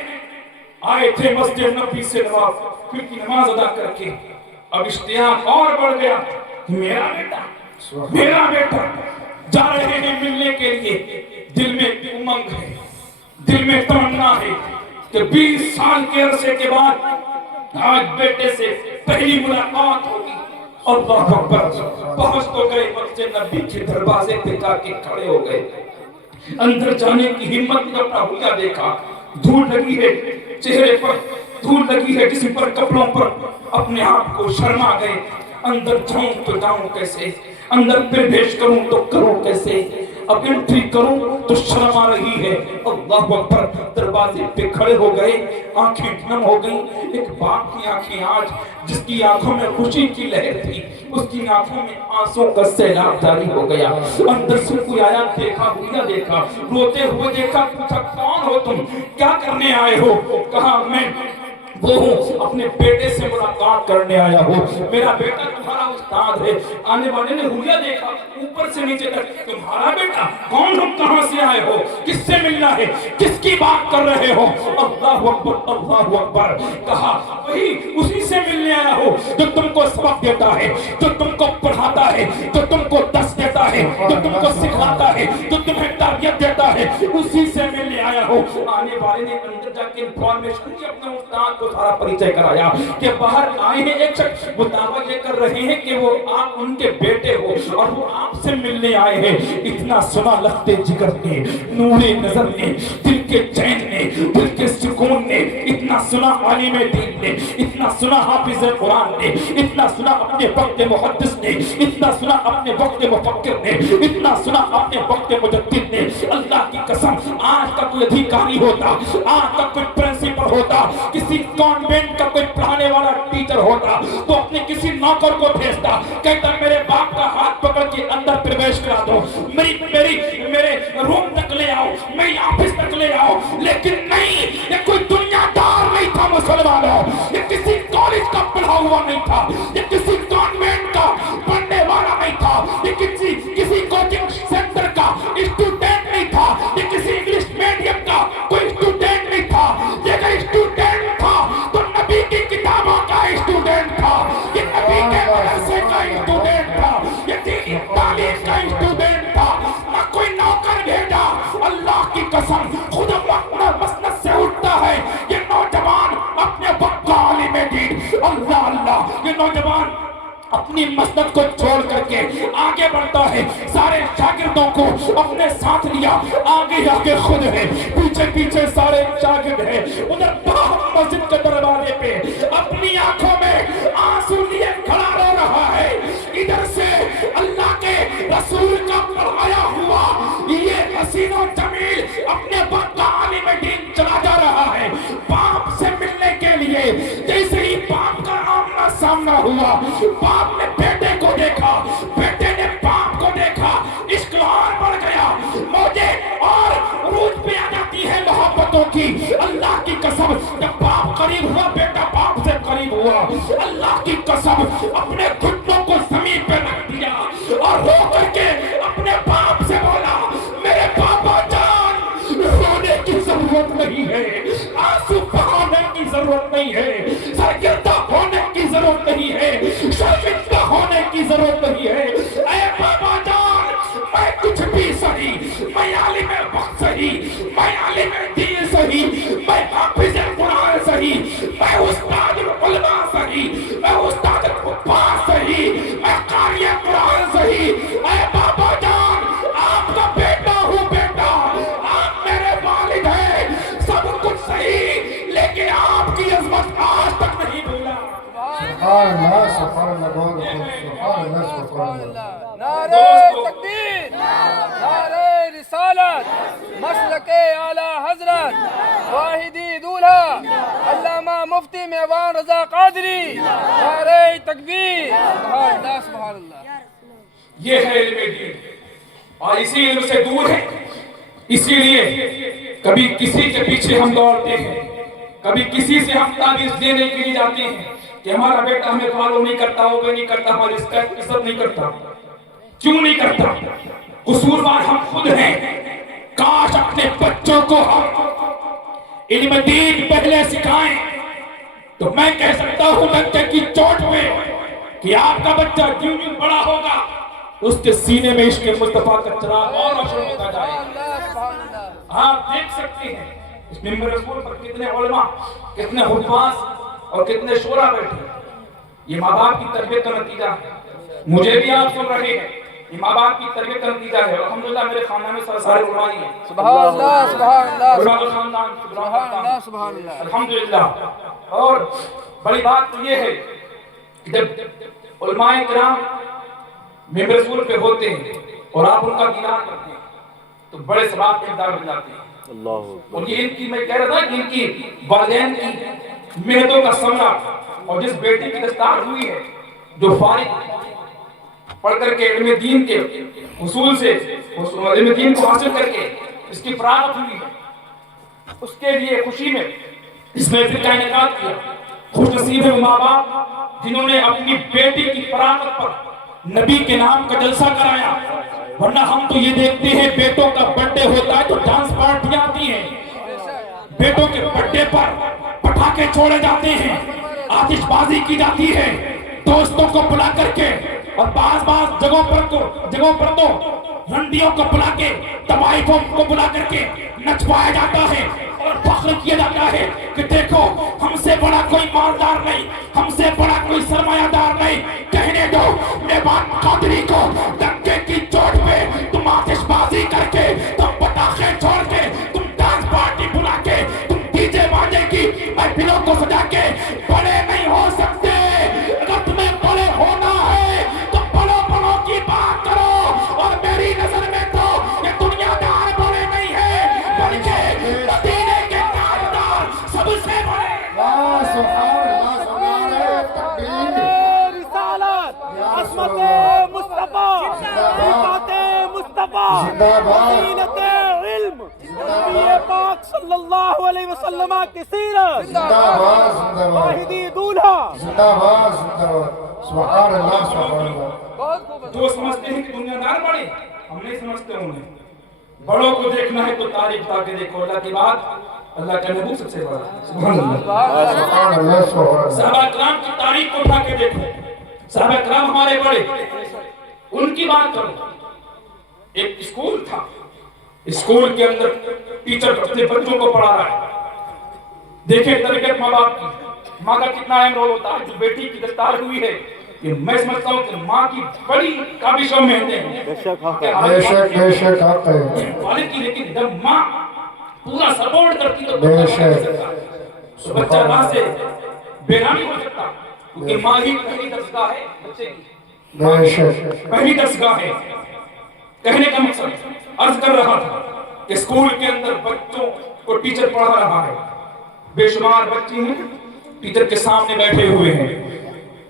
آئے تھے مسجد نبی سے نوافل کی نماز ادا کر کے، اب اشتیاق اور بڑھ گیا، میرا بیٹا جا رہے ہیں ملنے کے لیے۔ دل میں امنگ ہے، دل میں تمنا ہے کہ 20 سال کے عرصے کے بعد آج بیٹے سے پہلی ملاقات ہوگی۔ اللہ اکبر۔ پہنچ تو گئے، مسجد نبی کے دروازے پہ جا کے کھڑے ہو گئے۔ اندر جانے کی ہمت نے اپنا حلیہ دیکھا، دھول لگی ہے چہرے پر، دھول لگی ہے جسم پر، کپڑوں پر، اپنے آپ کو شرما گئے۔ اندر جاؤں تو جاؤں کیسے، اندر پرویش کروں تو کروں کیسے، اب انٹری کروں تو شرم آ رہی ہے۔ اللہ اکبر۔ دروازے پہ کھڑے ہو گئے، آنکھیں نم ہو گئیں۔ ایک باپ کی آنکھیں آج، جس کی آنکھوں میں خوشی کی لہر تھی، اس کی آنکھوں میں آنسوں کا سیلاب جاری ہو گیا۔ اندر سے کوئی آیا، دیکھا، حلیہ دیکھا، روتے ہوئے دیکھا، پوچھا کون ہو تم، کیا کرنے آئے ہو؟ کہا میں وہ ہوں، اپنے بیٹے سے ملاقات کرنے آیا ہوں، میرا بیٹا تمہارا استاد ہے۔ آنے والے نے حلیہ دیکھا اوپر سے نیچے تک، تمہارا بیٹا؟ کون ہو، کہاں سے آئے ہو، کس سے ملنا ہے، کس کی بات کر رہے ہو؟ اللہ اکبر، اللہ اکبر۔ کہا وہی، اسی سے ملنے آیا ہو جو تم کو سبق دیتا ہے، جو تم کو پڑھاتا ہے، جو تم کو درس دیتا ہے، جو تم کو سکھاتا ہے، جو تمہیں تربیت دیتا ہے، اسی سے ملنے آیا ہو۔ آنے والے نے اندر جا کے انفارمیشن کی اپنے استاد کو سارا پریچے کرایا کہ باہر آئے ہیں ایک شخص، وہ دعویٰ یہ کر رہے ہیں کہ وہ آپ ان کے بیٹے ہو اور وہ آپ سے ملنے آئے ہیں۔ اتنا سنا لختے جگر نے، نور نظر نے، دل کے چین نے، دل کے سکون نے، اتنا سنا عالم دین نے، اتنا سنا حافظ قرآن نے، اتنا سنا اپنے وقت محدث نے، اتنا سنا اپنے وقت مفکر نے، اتنا سنا اپنے وقت مجدد نے۔ اللہ کی قسم، آج کا کوئی ادھیکاری ہوتا، آج کا کوئی پرنسپل ہوتا، کسی کانوینٹ کا کوئی پڑھانے والا ٹیچر ہوتا تو اپنے کسی نوکر کو بھیجتا، کہتا میرے باپ کا ہاتھ پکڑ کے اندر پرویش کرا دو، میرے روم تک لے آؤ، میری آفس تک لے آؤ۔ لیکن نہیں، یہ کوئی دنیا دار نہیں تھا مسلمانوں، یہ کسی کالج کا پڑھا ہوا نہیں تھا، یہ کسی کانوینٹ کا پڑھنے والا نہیں تھا، یہ کسی کوچنگ سینٹر کا اسٹوڈنٹ نہیں تھا، یہ کسی انگلش میڈیم کا کوئی اسٹوڈنٹ نہیں تھا، یہ اگر اسٹوڈنٹ تھا تو نبی کی کتابوں کا اسٹوڈنٹ تھا، یہ نبی کے مدرسے کا اسٹوڈنٹ تھا، یہ دینی تعلیم کا اسٹوڈنٹ تھا، نہ کوئی نوکر بھیجا۔ اللہ کی قسم، خود اپنا مسند سے اٹھتا ہے یہ نوجوان، اپنے وقت کا عالم دین۔ اللہ اللہ، یہ نوجوان اپنی مسجد کو چھوڑ کر کے آگے بڑھتا ہے، سارے شاگردوں کو اپنے ساتھ لیا، آگے آگے خود ہے، پیچھے پیچھے سارے شاگرد ہیں۔ ادھر باہر مسجد کے دروازے پہ اپنی آنکھوں میں آنسو لیے کھڑا رو رہا ہے، ادھر سے اللہ کے رسول کا پڑھایا ہوا یہ حسین و جمیل اپنے وقت کا عالم دین چلا جا رہا ہے باپ سے ملنے کے لیے۔ جیسے ہی باپ کا آمنا سامنا ہوا، باپ نے بیٹے کو دیکھا، تھی, اللہ کی قسم جب باپ قریب ہوا بیٹا باپ سے قریب ہوا, اللہ کی قسم اپنے گھٹنوں کو زمین پہ رکھ دیا اور رو کر کے اپنے باپ سے بولا, میرے پاپا جان رونے کی ضرورت نہیں ہے, آنسو بہانے کی ضرورت نہیں ہے, سرگردہ ہونے کی ضرورت نہیں ہے, شرمندہ ہونے کی ضرورت نہیں ہے. اے بابا جان میں کچھ بھی صحیح, میں عالم وقت صحیح, میں عالم دین صحیح, میں حافظ قرآن صحیح, میں استاد العلماء صحیح, میں استاد الحفاظ صحیح, میں قاری قرآن صحیح. اے بابا جان آپ کا بیٹا ہوں بیٹا, آپ میرے والد ہیں, سب کچھ صحیح, لیکن آپ کی عظمت آج تک نہیں بھولا. سبحان اللہ سبحان اللہ بہت سبحان اللہ سبحان اللہ. نعرہ تکبیر, نعرہ رسالت, مسلک اعلی حضرت واحدی دولہا علامہ مفتی میوان رضا قادری, نعرہ تکبیر. سبحان اللہ سبحان اللہ. یہ ہے علم دین اور اسی علم سے دور ہے, اسی لیے کبھی کسی کے پیچھے ہم دوڑتے ہیں, کبھی کسی سے ہم تعویذ لینے کے لیے جاتے ہیں کہ ہمارا بیٹا ہمیں فالو نہیں کرتا, وہ نہیں کرتا, ہماری عزت نہیں کرتا. کیوں نہیں کرتا؟ قصوروار ہم خود ہیں. کاش اپنے بچوں کو ہم علم دین پہلے سکھائیں تو میں کہہ سکتا ہوں ڈنکے کی چوٹ پہ کہ آپ کا بچہ جیوں جیوں بڑا ہوگا اس کے سینے میں عشق مصطفیٰ کا چراغ اور روشن ہوتا جائے. سبحان اللہ. آپ دیکھ سکتے ہیں اس ممبر رسول پر کتنے علماء, کتنے حفاظ اور کتنے شورا بیٹھے. یہ ماں باپ کی تربیت کا نتیجہ ہے. مجھے بھی آپ سن رہے ہیں, یہ ماں باپ کی تربیت کا نتیجہ ہے. الحمدللہ میرے خاندان میں سارے علماء ہی ہیں. سبحان اللہ سبحان اللہ علماء کا خاندان سبحان اللہ سبحان اللہ. الحمدللہ. اور بڑی بات تو یہ ہے کہ جب علماء کرام ممبر رسول پہ ہوتے ہیں اور آپ ان کا دیدار کرتے ہیں تو بڑے ثواب کے حقدار بن جاتے ہیں. اور یہ ان کی, میں کہہ رہا تھا کہ ان کی والدین کی محنتوں کا ثمرہ. اور جس بیٹی کی دستار ہوئی ہے جو فارغ پڑھ کر کے علم دین کے حصول سے علم دین کو حاصل کر کے اس کی فراغت ہوئی ہے, اس کے لیے خوشی میں اس محفل کا انعقاد کیا. خوش نصیب ہے ماں باپ جنہوں نے اپنی بیٹی کی فراغت پر نبی کے نام کا جلسہ کرایا. ورنہ ہم تو یہ دیکھتے ہیں بیٹوں کا برتھڈے ہوتا ہے تو ڈانس پارٹیاں آتی ہیں, بیٹوں کے برتھڈے پر پٹاخے چھوڑے جاتے ہیں, آتش بازی کی جاتی ہے, دوستوں کو بلا کر کے, اور بعض جگہوں پر تو رنڈیوں کو بلا کے, طوائفوں کو بلا کر کے نچوایا جاتا ہے اور فخر کیا جاتا ہے کہ دیکھو ہم سے بڑا کوئی مالدار نہیں, ہم سے بڑا کوئی سرمایہ دار نہیں. کہنے دو میوان قادری کو ڈنکے کی چوٹ پہ تم آتش بازی کر کے, تم پٹاخے چھوڑ کے, تم ڈانس پارٹی بلا کے, تم ڈی جے باجے کی محفلوں کو سجا کے بڑے نہیں ہو سکتے. اگر تمہیں بڑے ہونا ہے تو بڑوں کی بات کرو, اور میری نظر میں تو یہ دنیا دار بڑے نہیں ہیں بلکہ مدینے کے تاجدار سب سے بڑے. سبحان اللہ سبحان اللہ تکبیر. رسالت, عصمت مصطفیٰ, صفات مصطفیٰ, زندہ باد. زینت علم, نبی پاک صلی اللہ علیہ وسلم کی سیرت, زندہ باد زندہ باد واحدی دولہا. زندہ باد زندہ باد. سبحان اللہ سبحان اللہ. بہت خوب. جو سمجھتے ہیں کہ دنیا دار بڑے, ہم نہیں سمجھتے انہیں. بڑوں کو دیکھنا ہے تو تاریخ اٹھا کے دیکھو. اللہ کی بات, اللہ کا محبوب سب سے بڑا. سبحان اللہ. سبحان اللہ سبحان اللہ. صحابہ کرام کی تاریخ کو اٹھا کے دیکھو. صحابہ کرام ہمارے بڑے, ان کی بات کرو. ایک اسکول تھا, اسکول کے اندر ٹیچر اپنے بچوں کو پڑھا رہا ہے. دیکھیں تربیت ماں باپ کی, ماں کا کتنا اہم رول ہوتا ہے. جو بیٹی کی دستار ہوئی ہے یہ میں سمجھتا ہوں کہ ماں کی بڑی کاوشوں میں ہوتے ہیں. بے شک حق ہے. والد کی, لیکن جب ماں پورا سپورٹ کرتی تو بے شک. تو بچہ راہ سے بیرامی ہو سکتا, کیونکہ ماں ہی پہلی درسگاہ ہے بچے کی. بے شک. پہلی درسگاہ ہے. کہنے کا مقصد عرض کر رہا تھا کہ اسکول کے اندر بچوں کو ٹیچر پڑھا رہا ہے. بے شمار بچے ہیں ٹیچر کے سامنے بیٹھے ہوئے ہیں.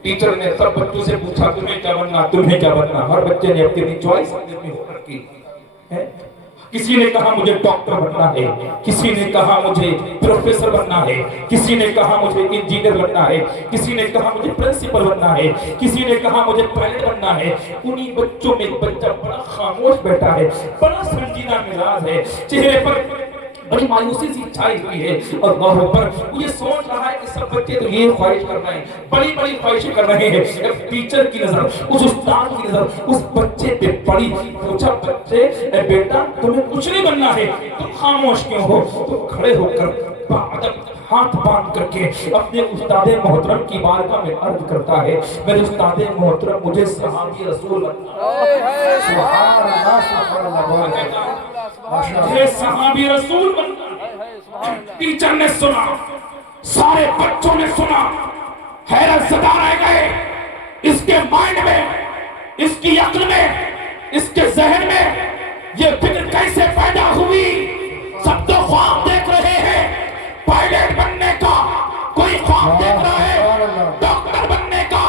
ٹیچر نے سب بچوں سے پوچھا تمہیں کیا بننا, تمہیں کیا بننا. ہر بچے نے اپنی چوائس اپنی ہو رکھی ہے. کسی نے کہا مجھے ڈاکٹر بننا ہے، کسی نے کہا مجھے پروفیسر بننا ہے، کسی نے کہا مجھے انجینئر بننا ہے، کسی نے کہا مجھے پرنسپل بننا ہے، کسی نے کہا مجھے پائلٹ بننا ہے۔ انہی بچوں میں ایک بچہ بڑا خاموش بیٹھا ہے، بڑا سنجیدہ مزاج ہے، چہرے پر بڑی مایوسی سی چھائی ہوئی ہے۔ اللہ اکبر، وہ یہ سوچ رہا ہے کہ سب بچے تو یہ خواہش کر رہے ہیں، بڑی بڑی خواہشیں کر رہے ہیں۔ ایک ٹیچر کی نظر، اس استاد کی نظر اس بچے پہ پڑی، پوچھا بچے اے بیٹا تمہیں کچھ نہیں بننا ہے، تم خاموش کیوں ہو؟ تو کھڑے ہو کر باادب ہاتھ باندھ کر کے اپنے استاد محترم کی بارگاہ میں عرض کرتا ہے، میرے استاد محترم مجھے صحابی رسول بننا ہے، سبحان اللہ سبحان اللہ، مجھے صحابی رسول بننا ہے۔ ٹیچر نے سنا، سارے بچوں نے سنا، حیرت زدہ رہ گئے۔ اس کے مائنڈ میں، اس کی عقل میں، اس کے ذہن میں یہ فکر کیسے پیدا ہوئی؟ سب تو خواب دیکھ رہے ہیں، پائلٹ بننے کا کوئی خواب دیکھ رہا ہے، ڈاکٹر بننے کا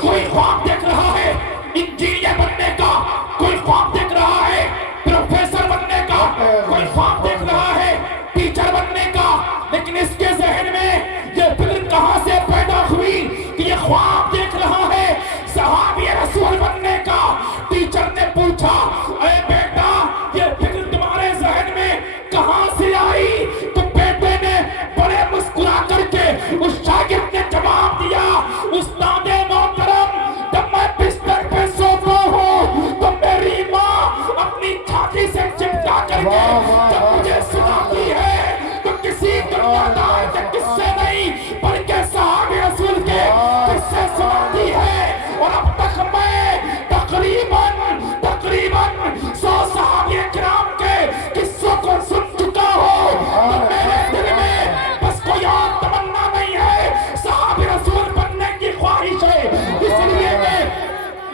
کوئی خواب دیکھ رہا ہے، انجینئر بننے کا کوئی خواب دیکھ رہا ہے، پروفیسر بننے کا کوئی خواب دیکھ رہا ہے، ٹیچر بننے کا۔ لیکن اس کے ذہن میں یہ فکر کہاں سے پیدا ہوئی کہ یہ خواب دیکھ رہا ہے صحابی رسول بننے کا؟ ٹیچر نے پوچھا، اے بیٹا یہ فکر تمہارے ذہن میں کہاں سے آئی؟ تو بیٹے نے بڑے مسکرا کر کے اس شاگرد نے جواب دیا، استاد محترم جب میں بستر پہ سوتا ہوں تو میری ماں اپنی چھاتی سے چمٹا کر کے جب مجھے سناتی ہے تو کسی دنیا دار کے قصے نہیں بلکہ صحابی رسول کے قصے سناتی ہے۔ اور اب تک میں تقریباً 100 صحابی کرام کے قصوں کو سن چکا ہوں، تو میرے دل میں بس کوئی اور تمنا نہیں ہے، صحابی رسول بننے کی خواہش ہے۔ اس لیے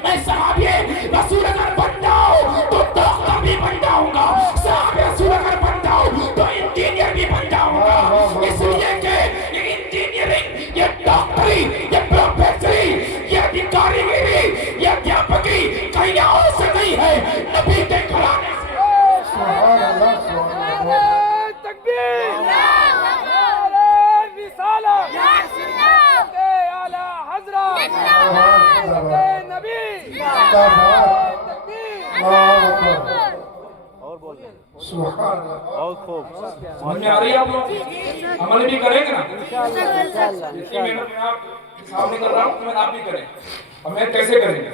میں صحابی رسول اگر بن جاؤں تو ڈاکٹر بھی بن جاؤں گا، صحابی رسول اگر بن جاؤں تو انجینئر بھی بن جاؤں گا۔ اس لیے کہ یہ انجینئرنگ، یہ ڈاکٹری، یہ پروفیسری، یہ ادھیکاری، یہ ادھیاپکی کہیں اور سے نہیں ہے، نبی کے گھرانے سے۔ سبحان اللہ سبحان اللہ، تکبیر، نعرہ رسالت، اعلی حضرت، نبی، تکبیر، سبحان اللہ، سمجھ میں آ رہی ہے آپ لوگ؟ عمل بھی کریں گے نا؟ اتنی محنت میں آپ حساب نہیں کر رہا ہوں، آپ بھی کریں۔ اور میں کیسے کریں گے؟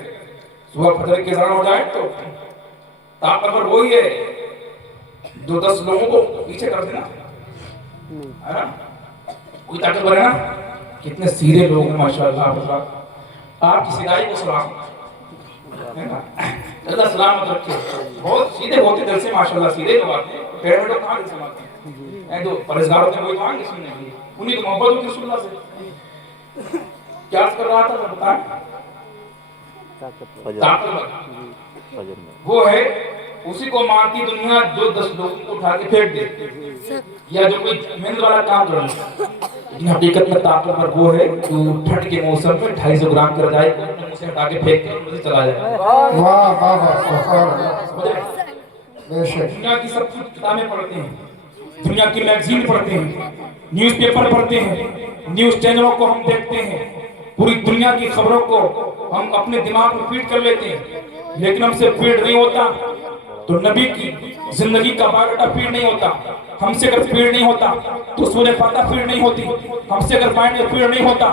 صبح فجر کے اذان ہو جائے تو طاقتور وہی ہے جو 10 لوگوں کو پیچھے کر دینا ہے نا، کوئی طاقتور ہے نا؟ کتنے سیدھے لوگ ہیں ماشاءاللہ، آپ کی سیدھائی کو سلام ہے نا، اللہ سلامت رکھے، بہت سیدھے ہوتے دل سے ماشاءاللہ، سیدھے لوگ آتے ہیں، پیڑ لوگ کہاں دل سے آتے ہیں، جو پرہیزگار ہوتے ہیں وہی کہاں کسی نے انہیں کو محبت ہوتی رسول اللہ سے۔ کیا کر رہا تھا بتائیں؟ طاقتور وہ ہے اسی کو مانتی دنیا جو 10 لوگوں کو اٹھا کے پھینک دے یا جو کوئی محنت والا کام کر رہا ہے، لیکن حقیقت میں طاقتور وہ ہے جو ٹھنڈ کے موسم میں 250 گرام کی رضائی کو اپنے منہ سے ہٹا کے پھینک کے مزید چلا جائے۔ واہ واہ واہ، سبحان اللہ، بے شک، دنیا کی سب کچھ کتابیں پڑھتے ہیں، دنیا کی میگزین پڑھتے ہیں، نیوز پیپر پڑھتے ہیں، نیوز چینلوں کو ہم دیکھتے ہیں، پوری دنیا کی خبروں کو ہم اپنے دماغ میں فیڈ کر لیتے ہیں، لیکن ہم سے فیڈ نہیں ہوتا تو نبی کی زندگی کا بایوڈیٹا فیڈ نہیں ہوتا، ہم سے اگر فیڈ نہیں ہوتا تو سورہ فاتحہ فیڈ نہیں ہوتی، ہم سے اگر مائنڈ میں فیڈ نہیں ہوتا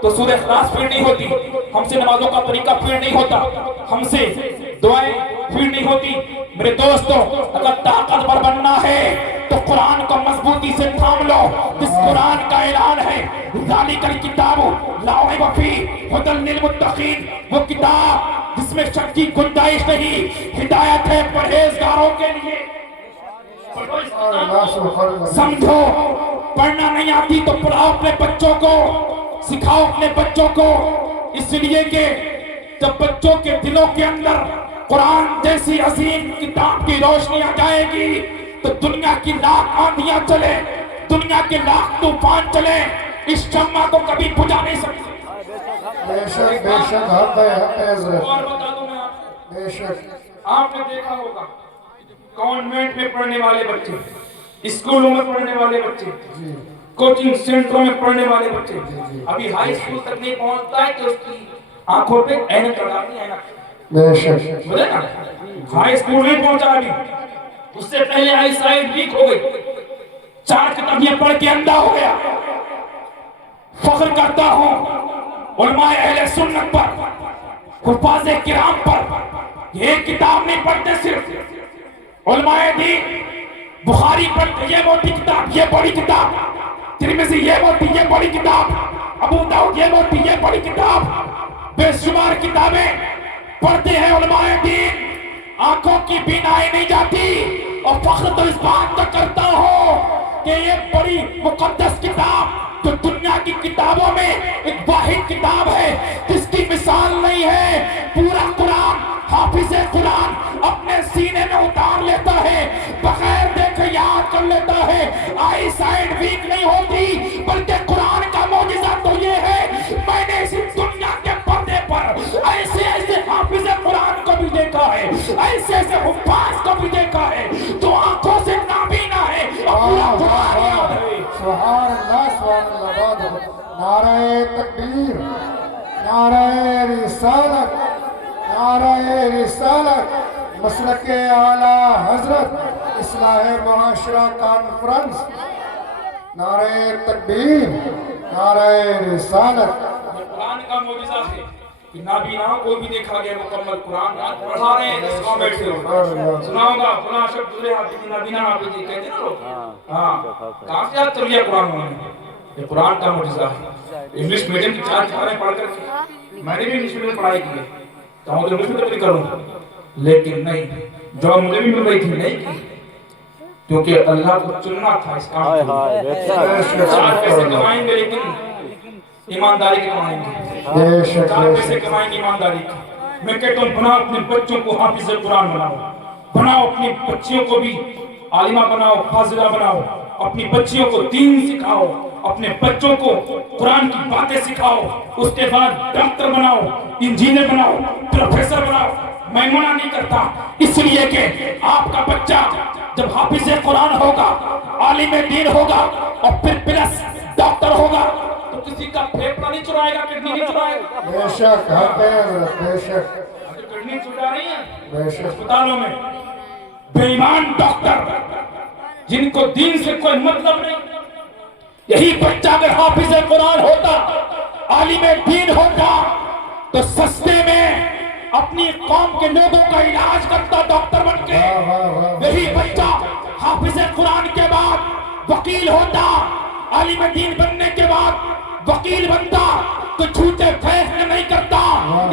تو سورہ اخلاص فیڈ نہیں ہوتی، ہم سے نمازوں کا طریقہ فیڈ نہیں ہوتا، ہم سے دعائیں فیڈ نہیں ہوتی۔ میرے دوستو، اگر طاقتور بننا ہے تو قرآن کو مضبوطی سے تھام لو، جس قرآن کا اعلان ہے ذالک الکتاب لا ریب فیہ ھدی للمتقین، وہ کتاب جس میں شک کی گنجائش نہیں، ہدایت ہے پرہیزگاروں کے لیے۔ سمجھو، پڑھنا نہیں آتی تو پڑھاؤ اپنے بچوں کو، سکھاؤ اپنے بچوں کو، اس لیے کہ جب بچوں کے دلوں کے اندر قرآن جیسی عظیم کتاب کی روشنی آ جائے گی تو دنیا کی لاکھ آندھیاں چلے، دنیا کے لاکھ طوفان چلے، اس شمع کو کبھی بجھا نہیں سکتے۔ بے شک، بے شک، حق ہے حضرت، اور بتا دوں میں آپ بے شک، آپ نے دیکھا ہوگا کانوینٹ میں پڑھنے والے بچے، اسکولوں میں پڑھنے والے بچے، کوچنگ سینٹروں میں پڑھنے والے بچے ابھی ہائی اسکول تک نہیں پہنچتا ہے کہ اس کی آنکھوں پہ اینک لگانی ہے نا، بے شک بولے نا ہائی اسکول نہیں پہنچا ابھی، اس سے پہلے آئی سائٹ ویک ہو گئی، 4 کتابیں پڑھ کے اندھا ہو گیا۔ فخر کرتا ہوں علماء اہل سنت پر، حفاظ کرام پر، یہ کتاب نہیں پڑھتے صرف علماء دین، بخاری پڑھتے یہ موٹی کتاب، یہ بڑی کتاب، ترمذی یہ موٹی یہ بڑی کتاب، ابو داؤد یہ موٹی یہ بڑی کتاب، بے شمار کتابیں پڑھتے ہیں علماء دین، آنکھوں کی بینائی نہیں جاتی، اور فخر تو اس بات کا کرتا ہوں کہ یہ بڑی مقدس کتاب جو دنیا کی کتابوں میں ایک واحد کتاب ہے جس کی مثال نہیں ہے، پورا قرآن حافظ قرآن اپنے سینے میں اتار لیتا ہے، بغیر دیکھے یاد کر لیتا ہے، آئی سائٹ ویک نہیں ہوتی، بلکہ قرآن کا معجزہ تو یہ ہے میں نے اس دنیا کے پردے پر ایسے ایسے حافظ قرآن کو بھی دیکھا ہے، ایسے ایسے حفاظ کو بھی دیکھا ہے جو آنکھوں سے نابینا ہے اور پورا قرآن یاد ہے۔ سبحان اللہ سبحان اللہ بعد نعرہ تکبیر، نعرہ رسالت، نعرہ رسالت، مسلک اعلیٰ حضرت اصلاح معاشرہ کانفرنس، نعرہ تکبیر، نعرہ رسالت۔ قرآن کا معجزہ ہے کہ نابینا کو بھی دیکھا گیا مکمل قرآن پڑھا رہے ہیں دسواں بیٹھے ہو سناؤں گا فلاں شخص دوسرے حافظ نابینا حافظ کہتے ہیں نا لوگ، ہاں کہاں سے یاد کر لیا قرآن انہوں نے؟ یہ قرآن کا معجزہ ہے۔ انگلش میڈیم کی 4 کتابیں پڑھ کر کے میں نے بھی انگلش میڈیم پڑھائی کی ہے، چاہوں تو انگلش میں تبدیل کروں، لیکن نہیں، جو مجھے بھی مل رہی تھی نہیں کی، کیونکہ اللہ کو چننا تھا اس کام کے لیے۔ 4 پیسے کمائیں گے لیکن ایمانداری کے کمائیں گے، 4 پیسے کمائیں گے ایمانداری کے۔ میں کہتا ہوں بناؤ اپنے بچوں کو حافظ قرآن بناؤ، بناؤ اپنی بچیوں کو بھی عالمہ بناؤ، فاضلہ بناؤ، اپنی بچیوں کو دین سکھاؤ، اپنے بچوں کو قرآن کی باتیں سکھاؤ، اس کے بعد ڈاکٹر بناؤ، انجینئر بناؤ، پروفیسر بناؤ۔ میں منع نہیں کرتا، اس لیے کہ آپ کا بچہ جب حافظ قرآن ہوگا، عالم دین ہوگا اور پھر پلس ڈاکٹر ہوگا تو کسی کا پھیپڑا نہیں چرائے گا، کڈنی نہیں چرائے گا۔ بے شک حق ہے حضرت، بے شک کڈنی چرا رہی ہیں بے شک۔ اسپتالوں میں بے ایمان ڈاکٹر جن کو دین سے کوئی مطلب نہیں، یہی بچہ اگر حافظ قرآن ہوتا، عالم دین ہوتا تو سستے میں اپنی قوم کے لوگوں کا علاج کرتا ڈاکٹر بن کے۔ یہی بچہ حافظ قرآن کے بعد وکیل ہوتا، عالم دین بننے کے بعد وکیل بنتا تو جھوٹے فیصلے نہیں کرتا،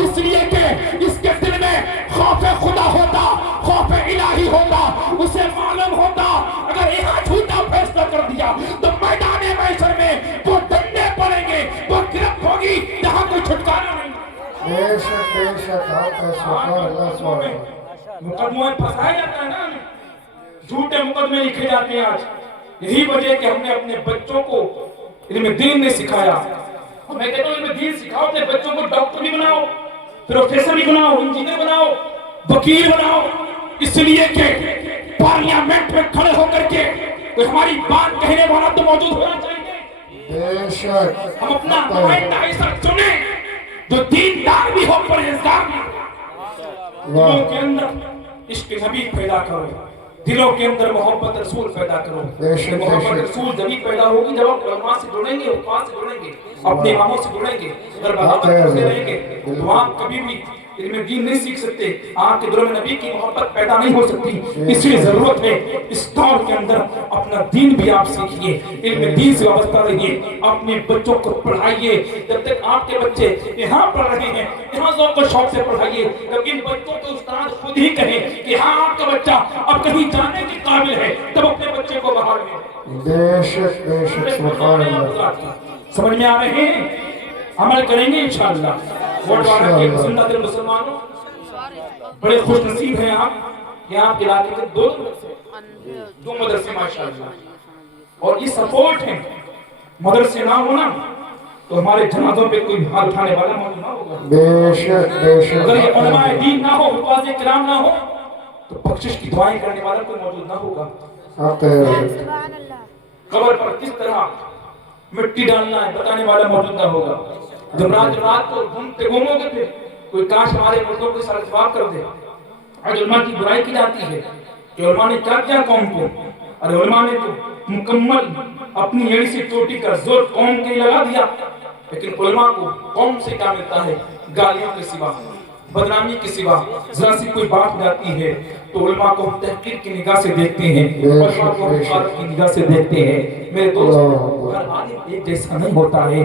اس لیے کہ اس کے دل میں خوف خدا ہوتا، خوف الہی ہوتا، اسے معلوم ہوتا اگر یہاں جھوٹا فیصلہ کر دیا تو میدان محشر میں وہ ڈنڈے پڑیں گے، وہ گرفت ہوگی، جہاں کوئی چھٹکارا نہیں۔ بے شک بے شک حق ہے، سبحان اللہ سبحان اللہ۔ مقدموں میں پھنسایا جاتا ہے نا، جھوٹے مقدمے لکھے جاتے ہیں آج۔ یہی وجہ ہے کہ ہم نے اپنے بچوں کو علم دین نے سکھایا۔ میں کہتا ہوں علم دین سکھاؤ، اپنے بچوں کو ڈاکٹر بھی بناؤ، پروفیسر بھی بناؤ، انجینئر بناؤ، وکیل بناؤ، اس لیے کہ پارلیمنٹ میں کھڑے ہو کر کے کوئی ہماری بات کہنے والا تو موجود ہونا چاہیے۔ بے شک ہم اپنا نمائندہ ایسا چنیں جو دیندار بھی ہو، پرہیزگار بھی ہو۔ دلوں کے اندر عشق نبی پیدا کرو، دلوں کے اندر محبت رسول پیدا کرو۔ محبت رسول جبھی پیدا ہوگی جب آپ علماء سے جڑیں گے، حفاظ سے جڑیں گے، اپنے اماموں سے جڑیں گے۔ اگر بغاوت کرتے رہیں گے تو آپ کبھی بھی علم دین نہیں سیکھ سکتے، آپ کے دلوں میں نبی کی محبت پیدا نہیں ہو سکتی۔ اس لیے ضرورت ہے اس دور کے اندر اپنا دین بھی آپ سیکھیے، علم دین سے وابستہ رہیے، اپنے بچوں کو پڑھائیے۔ جب تک آپ کے بچے یہاں پڑھ رہے ہیں یہاں ذوق و شوق سے پڑھائیے، جب ان بچوں کے استاد خود ہی کہیں کہ ہاں آپ کا بچہ اب کہیں جانے کے قابل ہے، تب اپنے بچے کو باہر میں بے شک بے شک سبحان اللہ۔ سمجھ میں آ رہے ہیں؟ عمل کریں گے انشاءاللہ۔ ووٹ والا کے پسندہ دل مسلمانوں، بڑے خوش نصیب ہیں آپ کہ آپ علاقے کے 2 مدرسے ماشاءاللہ، اور یہ سپورٹ ہیں۔ مدرسے نہ ہونا تو ہمارے جنازوں پہ کوئی ہاتھ اٹھانے والا موجود نہ ہوگا۔ بے شک بے شک اگر یہ علماء دین نہ ہو، حفاظ کرام نہ ہو تو بخشش کی دعائیں کرنے والا کوئی موجود نہ ہوگا. حق ہے. قبر پر کس طرح مٹی ڈالنا ہے بتانے والا موجود نہ ہوگا. جب رات کو گھومو گے پھر کوئی کاش ہمارے مردوں کو سارا جواب کر دے. آج علماء کی برائی کی جاتی ہے کہ علماء نے کیا کیا قوم کو. اور علماء نے تو مکمل اپنی ایڑی سے چوٹی کا زور قوم کے لگا دیا. لیکن علماء کو قوم سے کیا ملتا ہے؟ گالیوں کے سوا، بدنامی کے سوا. ذرا سی کوئی بات جاتی ہے تو علماء کو ہم تحقیر کی نگاہ سے دیکھتے ہیں، علماء کو ہم حفاظت کی نگاہ سے دیکھتے ہیں. میرے دوست، ہر عالم ایک جیسا نہیں ہوتا ہے.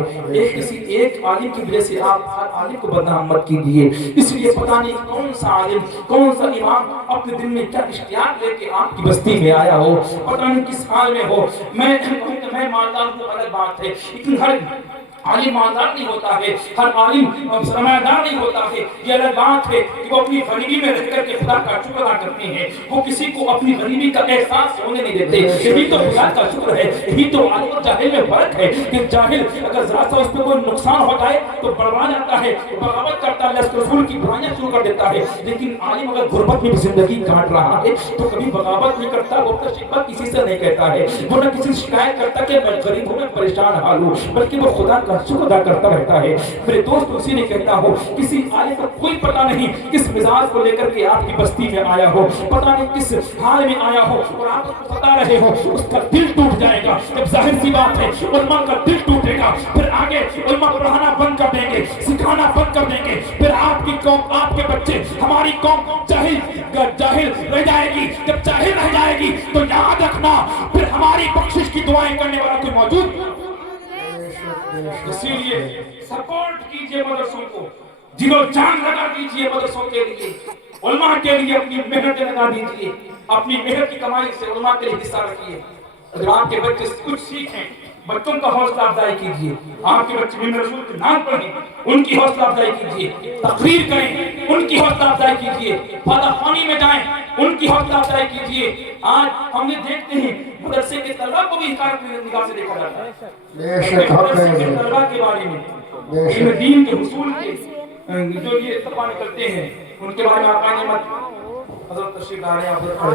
کسی ایک عالم کی وجہ سے آپ ہر عالم کو بدنام مت کیجیے. اس لیے پتہ نہیں کون سا عالم، کون سا امام اپنے دل میں کیا اشتیاق لے کے آپ کی بستی میں آیا ہو، پتہ نہیں کس حال میں ہو. میں مالدار ہوں الگ بات ہے، لیکن ہر عالم مالدار نہیں ہوتا ہے، ہر عالم سرمایہ دار نہیں ہوتا ہے. یہ الگ بات ہے کہ وہ اپنی غریبی میں رہ کر کے خدا کا شکر ادا کرتے ہیں. وہ کسی کو اپنی غریبی کا احساس ہونے نہیں دیتے. یہی تو خدا کا شکر ہے. یہی تو عالم اور جاہل میں فرق ہے کہ جاہل اگر ذرا سا اس پہ کوئی نقصان ہوتا ہے تو بڑھوا جاتا ہے، بغاوت کرتا ہے، اللہ رسول کی برائیاں شروع کر دیتا ہے. لیکن عالم اگر غربت میں زندگی کاٹ رہا ہے تو کبھی بغاوت نہیں کرتا، وہ اپنا شکوہ کسی سے نہیں کہتا ہے، وہ نہ کسی سے شکایت کرتا کہ میں غریب ہوں، میں پریشان حال ہوں، بلکہ وہ خدا کا شکر ادا کرتا رہتا ہے. میرے دوست، اسی نے کہتا ہوں کسی عالم کو کوئی پتہ نہیں کس مزاج کو لے کر کے آپ کی بستی میں آیا ہو، پتہ نہیں کس حال میں آیا ہو اور آپ اس کو بتا رہے ہو، اس کا دل ٹوٹ جائے گا. جب ظاہر سی بات ہے علماء کا دل ٹوٹے گا، پھر آگے علماء پڑھانا بند کر دیں گے، سکھانا بند کر دیں گے. پھر آپ کی قوم، آپ کے بچے، ہماری قوم جاہل رہ جائے گی. جب جاہل رہ جائے گی تو یاد رکھنا پھر ہماری بخشش کی دعائیں کرنے والا کوئی موجود. اسی لیے سپورٹ کیجئے مدرسوں کو، جنہوں جان لگا دیجئے مدرسوں کے لیے، علماء کے لیے اپنی محنت لگا دیجئے. اپنی محنت کی کمائی سے علماء کے لیے حصہ رکھیے. اگر آپ کے بچے کچھ سیکھیں، بچوں کا حوصلہ افزائی کیجئے. آپ کے بچے بن رسول کے نام پڑھیں، ان کی حوصلہ افزائی کیجئے. تقریر کریں، ان کی حوصلہ افزائی کیجئے. فاتح خوانی میں جائیں، ان کی حوصلہ افزائی کیجئے. آج ہم نے دیکھتے ہیں مدرسے کے طلبہ کو بھی حقارت کی نگاہ سے دیکھا جاتا ہے. مدرسے کے طلبہ کے بارے میں، علم دین کے حصول کے جو یہ طلبہ نکلتے ہیں، ان کے بارے میں آقا نے حضرت تشریف لا رہے ہیں.